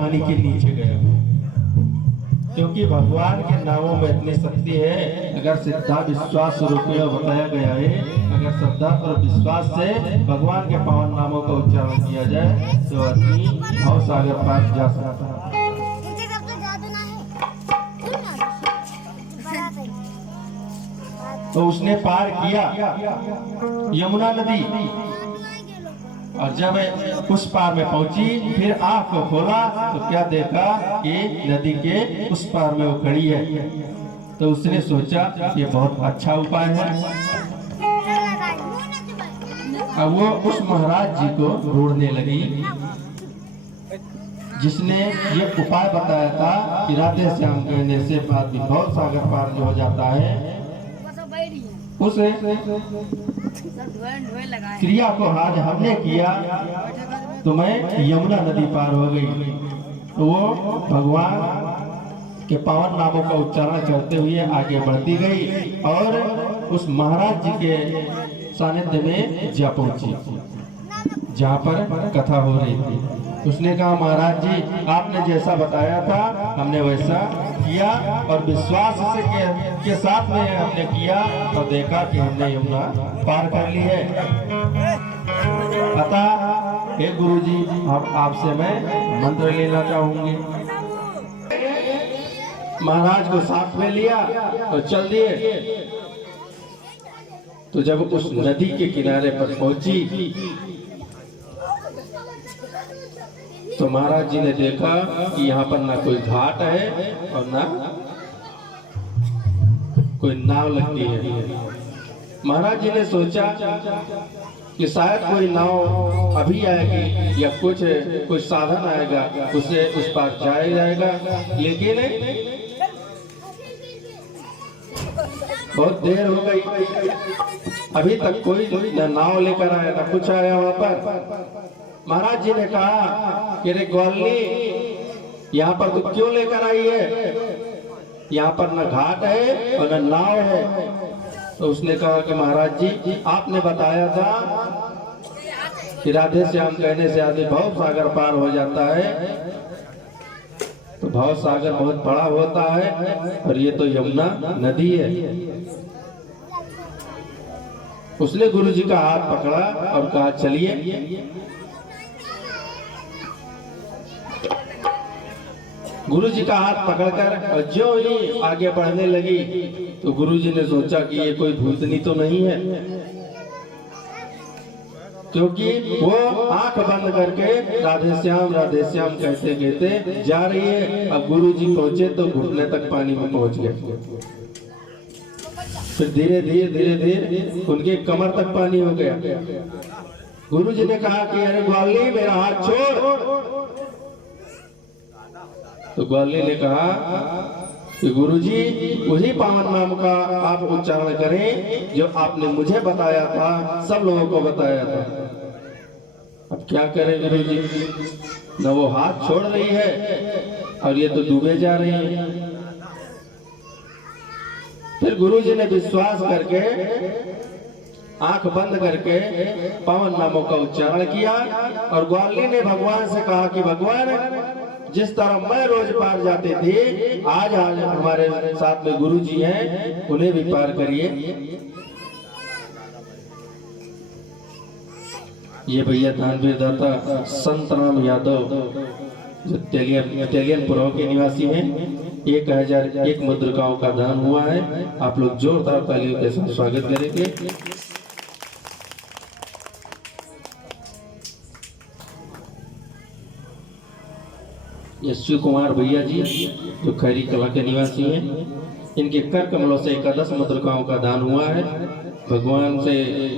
पानी के नीचे गया, क्योंकि भगवान के नामों में इतनी शक्ति है। अगर श्रद्धा विश्वास रूपीय बताया गया है, अगर श्रद्धा और विश्वास से भगवान के पावन नामों का उच्चारण किया जाए तो आदमी भव सागर पार जा सकता है। तो उसने पार किया यमुना नदी, और जब उस पार में पहुंची फिर आंख को खोला तो क्या देखा कि नदी के उस पार में वो खड़ी है। तो उसने सोचा ये बहुत अच्छा उपाय है। अब वो उस महाराज जी को ढूंढने लगी जिसने ये उपाय बताया था कि राधे श्याम कहने से आदमी भव सागर पार जो हो जाता है। उस क्रिया को आज हमने किया तो मैं यमुना नदी पार हो गई। तो वो भगवान के पावन नामों का उच्चारण करते हुए आगे बढ़ती गई और उस महाराज जी के सानिध्य में जा पहुंची जहाँ पर कथा हो रही थी। उसने कहा महाराज जी आपने जैसा बताया था हमने वैसा किया और विश्वास से के साथ में हमने किया और देखा कि हमने यमुना पार कर ली है। अतः हे गुरुजी अब आपसे मैं मंत्र लेना चाहूंगी। महाराज को साथ में लिया तो चल दिए। तो जब उस नदी के किनारे पर पहुंची तो महाराज जी ने देखा कि यहाँ पर ना कोई घाट है और ना कोई नाव लगती है। महाराज जी ने सोचा कि शायद कोई नाव अभी आएगी या कुछ साधन आएगा उसे उस पार जाया जाएगा, लेकिन बहुत देर हो गई, अभी तक कोई न नाव लेकर आया ना कुछ आया वहां पर। महाराज जी ने कहा कि रे ग्वालिनी यहाँ पर तू क्यों लेकर आई है, यहाँ पर न घाट है और न नाव है। तो उसने कहा कि महाराज जी आपने बताया था कि राधे श्याम कहने से आदमी भव सागर पार हो जाता है, तो भव सागर बहुत बड़ा होता है और ये तो यमुना नदी है। उसने गुरु जी का हाथ पकड़ा और कहा चलिए। गुरु जी का हाथ पकड़कर और जो ही आगे बढ़ने लगी तो गुरु जी ने सोचा कि ये कोई भूतनी तो नहीं है, क्योंकि वो आंख बंद करके राधे श्याम कहते कहते जा रही है। अब गुरु जी पहुंचे तो घुटने तक पानी में पहुंच गए। फिर धीरे धीरे उनके कमर तक पानी हो गया। गुरु जी ने कहा कि अरे ग्वाली मेरा हाथ छोड़। तो ग्वाली ने कहा कि गुरुजी वही पावन नाम का आप उच्चारण करें जो आपने मुझे बताया था, सब लोगों को बताया था। अब क्या करें गुरुजी, न वो हाथ छोड़ रही है और ये तो डूबे जा रही है। फिर गुरुजी ने विश्वास करके आंख बंद करके पावन नामों का उच्चारण किया और ग्वाली ने भगवान से कहा कि भगवान जिस तरह मैं रोज पार जाते थे आज हमारे साथ में गुरु जी हैं, उन्हें भी पार करिए। ये भैया दानवीर दाता संत राम यादव जो तेलियनपुर के निवासी हैं, 1001 मुद्रिकाओं का दान हुआ है। आप लोग जोरदार तालियों के साथ स्वागत करेंगे। शिव कुमार भैया जी जो खैरी कला के निवासी हैं, इनके कर कमलों से 11 मुद्रिकाओं का दान हुआ है। भगवान से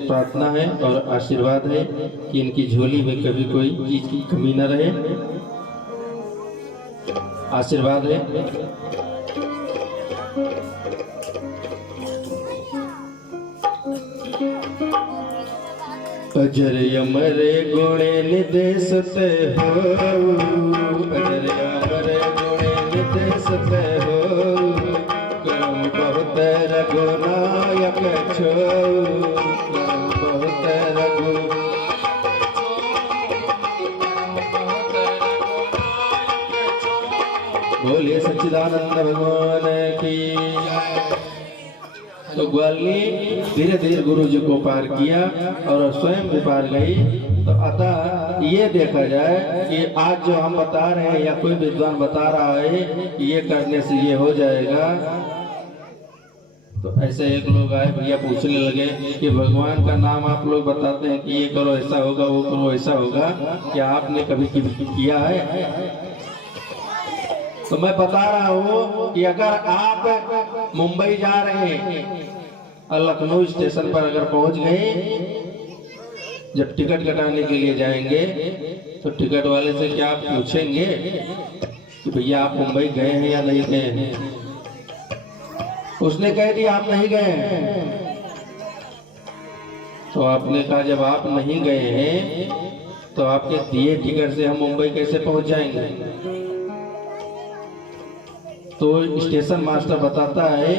प्रार्थना है और आशीर्वाद है कि इनकी झोली में कभी कोई चीज की कमी न रहे। आशीर्वाद है। अजर अमर गुणे निदेशते हो, अजर अमर गुणे निदेशते हो, कर्म बहुत रघुनायक छो, कर्म बहुत रघु बोलिए सच्चिदानंद भगवान की। तो ग्वालिनी धीरे धीरे गुरु जी को पार किया और स्वयं भी पार गई। तो अतः ये देखा जाए कि आज जो हम बता रहे हैं या कोई विद्वान बता रहा है कि ये करने से ये हो जाएगा, तो ऐसे एक लोग आए भैया पूछने लगे कि भगवान का नाम आप लोग बताते हैं कि ये करो ऐसा होगा, वो करो ऐसा होगा, क्या आपने कभी किया है? तो मैं बता रहा हूँ कि अगर आप मुंबई जा रहे हैं और लखनऊ स्टेशन पर अगर पहुंच गए, जब टिकट कटाने के लिए जाएंगे तो टिकट वाले से क्या आप पूछेंगे कि भैया आप मुंबई गए हैं या नहीं गए हैं? उसने कह दिया आप नहीं गए हैं। तो आपने कहा जब आप नहीं गए हैं तो आपके दिए टिकट से हम मुंबई कैसे पहुंच जाएंगे? तो स्टेशन मास्टर बताता है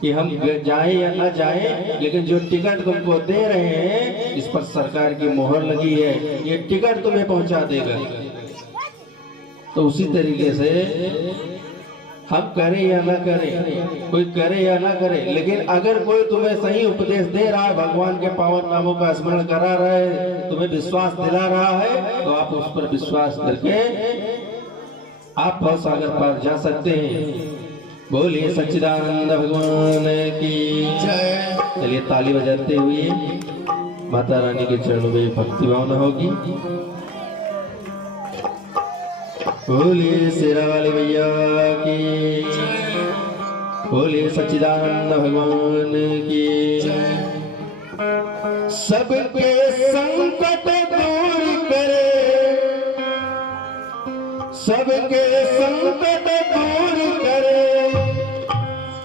कि हम जाएं या ना जाएं, लेकिन जो टिकट तुमको दे रहे हैं इस पर सरकार की मोहर लगी है, ये टिकट तुम्हें पहुंचा देगा। तो उसी तरीके से हम करें या ना करें, कोई करे या ना करे, लेकिन अगर कोई तुम्हें सही उपदेश दे रहा है, भगवान के पावन नामों का स्मरण करा रहा है, तुम्हें विश्वास दिला रहा है, तो आप उस पर विश्वास करके आप भव सागर पार जा सकते हैं। बोलिए सच्चिदानंद भगवान की जय। चलिए ताली बजाते हुए माता रानी के चरणों में भक्ति भावना होगी। बोलिए शेरा वाले भैया की, बोलिए सच्चिदानंद भगवान की। सबके संकट दूर करे, सबके संकट दूर करे,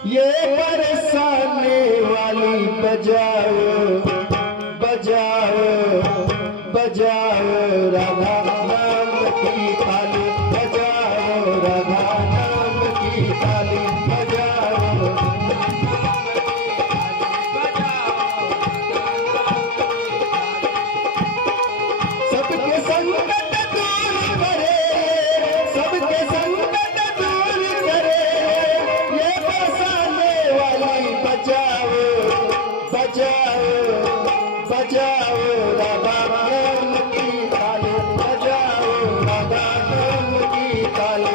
ये परेशानी वाली बजाओ बजाओ बजाओ राधा नाम की ताली, बजाओ राधा नाम की ताली, बजाओ सबके संकट दूर करे, सबके संकट दूर करे, ये बरसाने वाली बजाओ बजाओ बजाओ राधा नाम की ताली, बजाओ राधा नाम की ताली,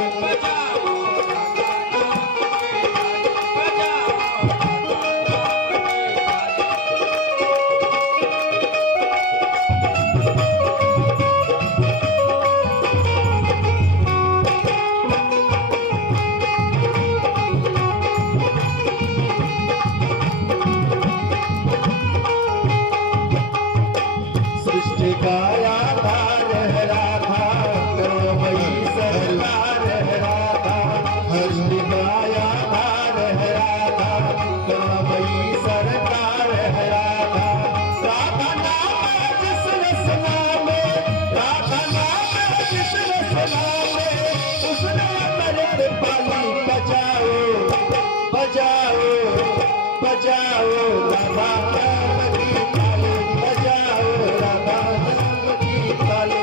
सृष्टि का आधार है राधा, करो वही सरकार है राधा, सृष्टि का आधार है राधा, करो वही सरकार है राधा। राधा नाम है जिस रसना में, राधा नाम है जिस रसना में, उसने अमृत पाली, बजाओ बजाओ बजाओ राधा नाम की ताली, बजाओ राधा नाम की ताली,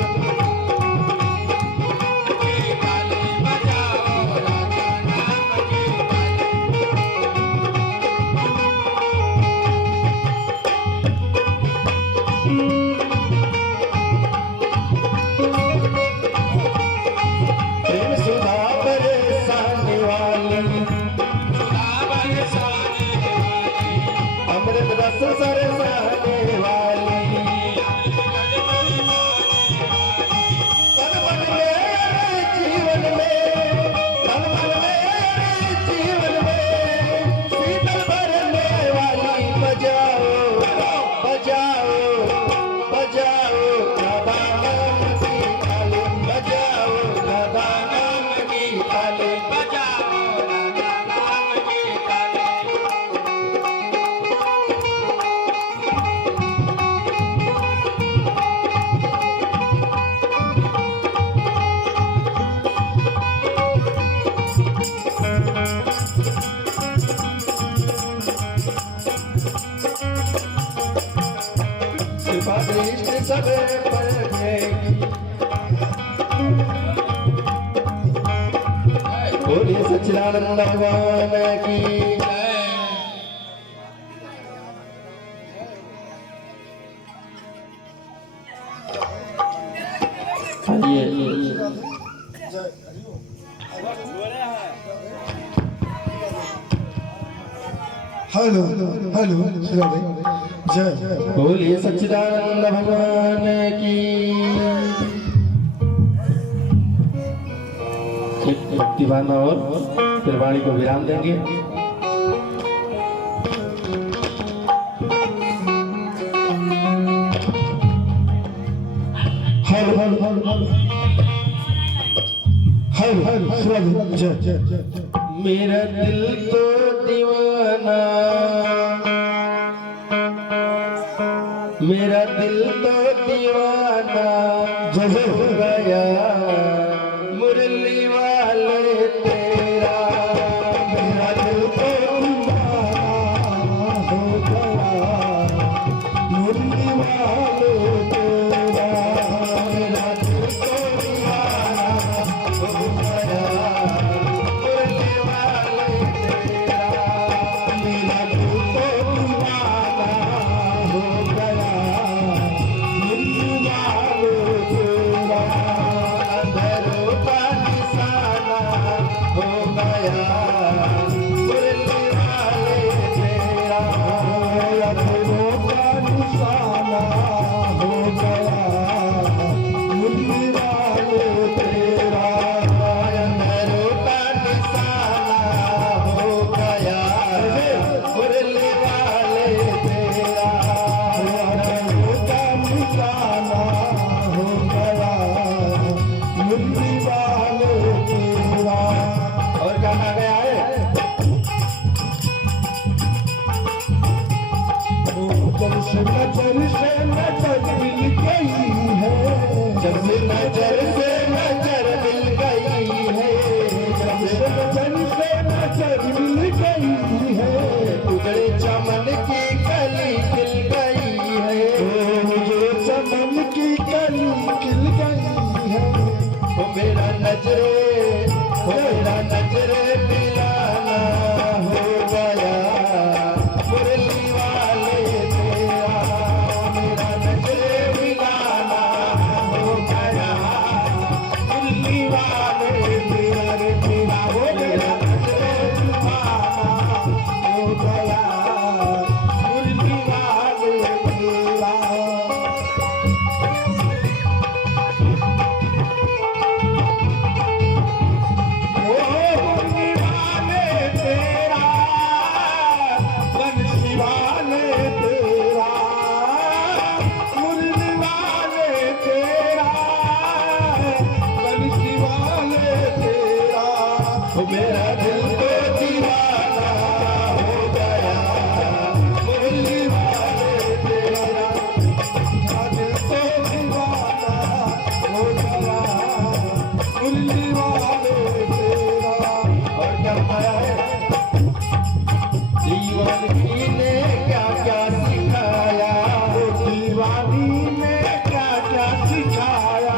बजाओ राधा नाम की प्रेम सुधा परेशानी वाली, अमृत रस सरसाने वाली, तन मन मेरे जीवन में, तन मन मेरे जीवन में शीतल भरने वाली, बजाओ बजाओ बजाओ राधा नाम की ताली, बजाओ राधा नाम की ताली, बजाओ राधा नाम की ताली। कृपा दृष्टि सब पर है, सच्चिदानंद भगवान की हेलो हेलो जय बोलिए सच्चिदानंद भगवान की। एक भक्तिभाव और फिर वाणी को विराम देंगे। हेलो हेलो हेलो हेलो जय जय मेरा दिल तो दीवाना, मेरा दिल तो दीवाना जय हो गया मुरली वाले तेरा। मेरा दिल तो दीवाना हो गया मुरली वाले तेरा। मेरा दिल तो दीवाना हो गया मुरली वाले तेरा। मेरा दिल तो दीवाना हो गया मुरली वाले तेरा। अंधेरों का निशाना हो गया मुरली वाले तेरा। अंधेरों का निशाना हो गया मुरली वाले तेरा। अंधेरों का निशाना हो गया मुरली वाले तेरा। अंधेरों का निशाना हो गया मुरली वाले तेरा। और कहा गया है जब से नजर मिल गई है, जब से नजर मिल गई है, जब से नजर मिल गई है, उजड़े चमन की कली खिल गई है। मुझे चमन की कली खिल गई है। वो मेरा नजरे मिलाना हो गया मुरली वाले तेरा। मेरा नजरे मिलाना हो गया मुरली वाले तेरा। रे तेरा हो मेरा नजरे मिलाना हो गया मुरली वाले तेरा। मेरा दिल तो दीवाना हो गया मुरली वाले तेरा। मेरा दिल तो दीवाना हो गया मुरली वाले तेरा। और क्या पाया है दीवानी ने क्या क्या सिखाया। दीवानी ने क्या क्या सिखाया।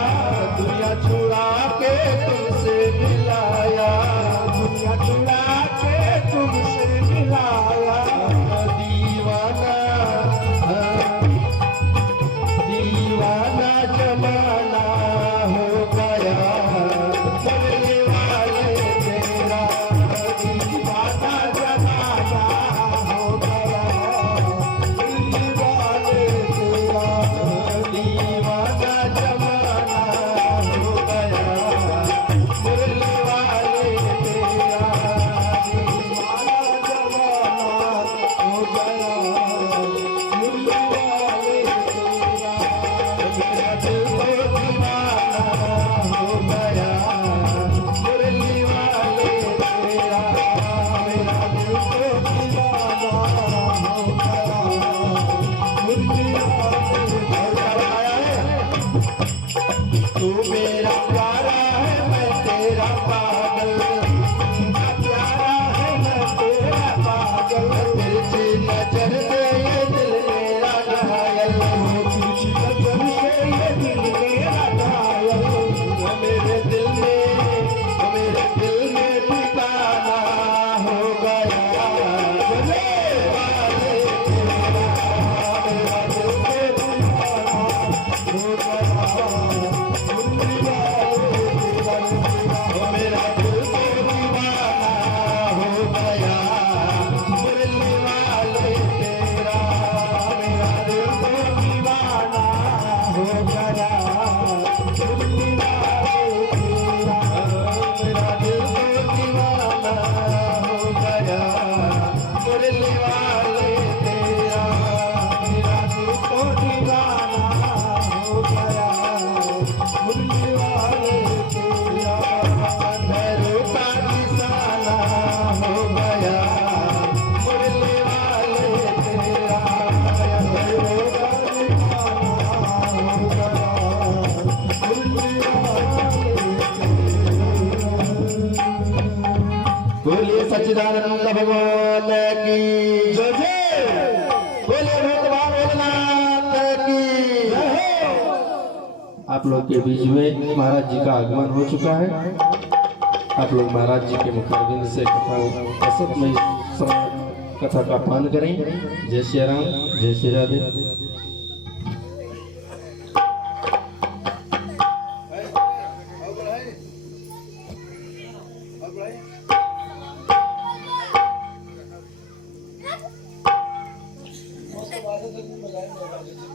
दुनिया छुड़ा के तुमसे मिलाया। दुनिया बोलिए सच्चिदानंद भगवान की जय जय। बोलिए भगवान भोलेनाथ की जय हो। आप लोग के बीच में महाराज जी का आगमन हो चुका है। आप लोग महाराज जी के मुखारबिंद से कथा का पान करें। जय श्री राम, जय श्री राधे। बजाएंगे